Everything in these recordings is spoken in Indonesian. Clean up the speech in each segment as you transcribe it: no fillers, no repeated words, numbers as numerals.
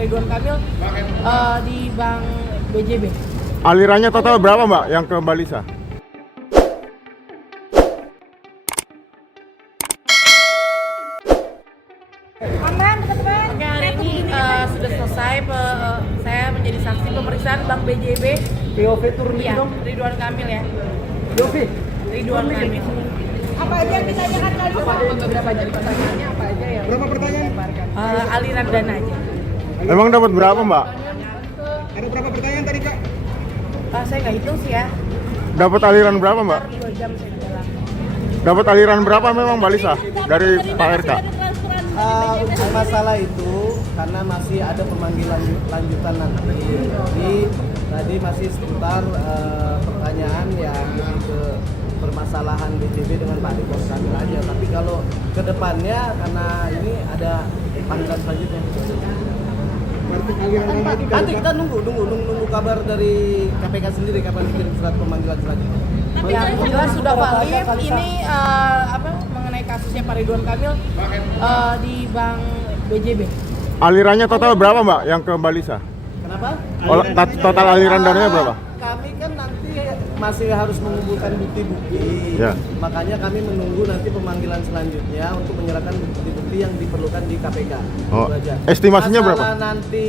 Ridwan Kamil di Bank BJB. Alirannya total berapa Mbak yang ke Balisa? Oke, hari ini sudah selesai. Saya menjadi saksi pemeriksaan Bank BJB. POV turun Iya, dong. Ridwan Kamil ya. POV. Ridwan Kamil. Apa aja yang ditanyakan kali? Beberapa jadi pertanyaannya apa aja yang Berapa pertanyaan? aliran dana aja. Emang dapat berapa Mbak? Ada berapa pertanyaan tadi Kak? Saya nggak hitung sih ya. Dapat aliran berapa Mbak? 2 jam saya di dalam. Dapat aliran berapa memang Balisa dari Pak RK? Untuk masalah itu karena masih ada pemanggilan lanjutan nanti. Jadi tadi masih seputar pertanyaan yang ke permasalahan BJB dengan Pak Ridwan Kamil aja. Tapi kalau ke depannya karena ini ada panggilan selanjutnya. Nanti kita nunggu kabar dari KPK sendiri kapan dikirim surat pemanggilan selanjutnya. Yang jelas sudah valid. Ini mengenai kasusnya Pak Ridwan Kamil di Bank BJB. Alirannya total berapa Mbak yang ke Balisa? Kenapa? Total aliran dananya berapa? Kami kan nanti masih harus mengumpulkan bukti-bukti. Ya. Makanya kami menunggu nanti pemanggilan selanjutnya untuk menyerahkan bukti-bukti yang diperlukan di KPK. Oh, Itu aja. estimasinya Masalah berapa? nanti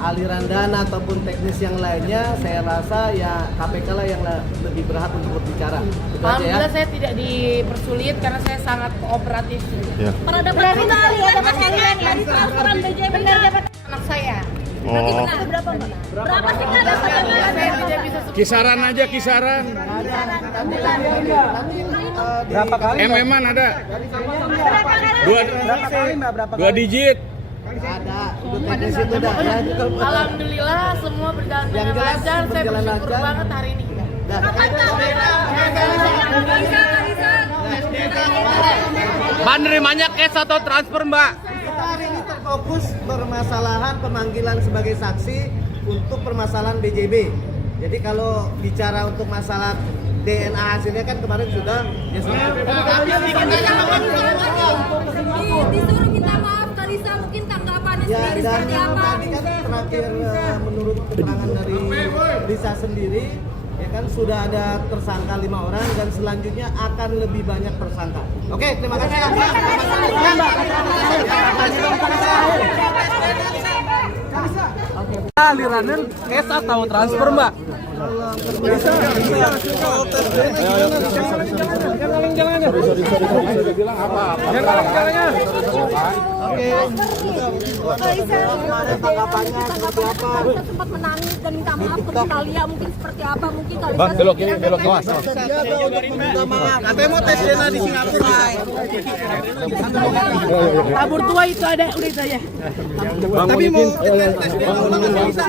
aliran dana ataupun teknis yang lainnya, saya rasa ya KPK lah yang lebih berhak untuk berbicara. Itu aja ya. Alhamdulillah saya tidak dipersulit karena saya sangat kooperatif. Ya. Berarti ada aliran ya di transferan BJB Anak saya. Berarti Oh, benar berapa Mbak? Berapa sih Kak dapatannya? Saya tidak bisa Kisaran aja, kisaran. Berapa kali? MM-an ada. Berapa kali Mbak? Berapa Dua digit. Ada, udah teknis itu udah. Ya, itu kalau- Alhamdulillah semua berjalan Yang dengan jelas lancar. Saya berjalan bersyukur lancar. banget hari ini. Dah. Mbak nerimanya cash atau transfer Mbak? Kita hari ini terfokus permasalahan pemanggilan sebagai saksi untuk permasalahan BJB. Jadi kalau bicara untuk masalah DNA hasilnya kan kemarin sudah ya sudah. Disuruh minta maaf Kalisa, mungkin tanggapannya Ya sendiri dan seperti apa? tadi kan terakhir menurut keterangan dari Lisa sendiri ya kan sudah ada tersangka 5 orang dan selanjutnya akan lebih banyak tersangka. Oke, terima kasih. alirannya cash atau transfer Mbak? Kalisa sempat menangis dan minta maaf ke Italia, mungkin seperti apa? Mungkin Kalisa belok kiri, belok kiri. Minta maaf. Katanya mau tes DNA di Singapura. Tabur tua itu ada udah itu aja. Tapi mau tes DNA ulang nggak bisa.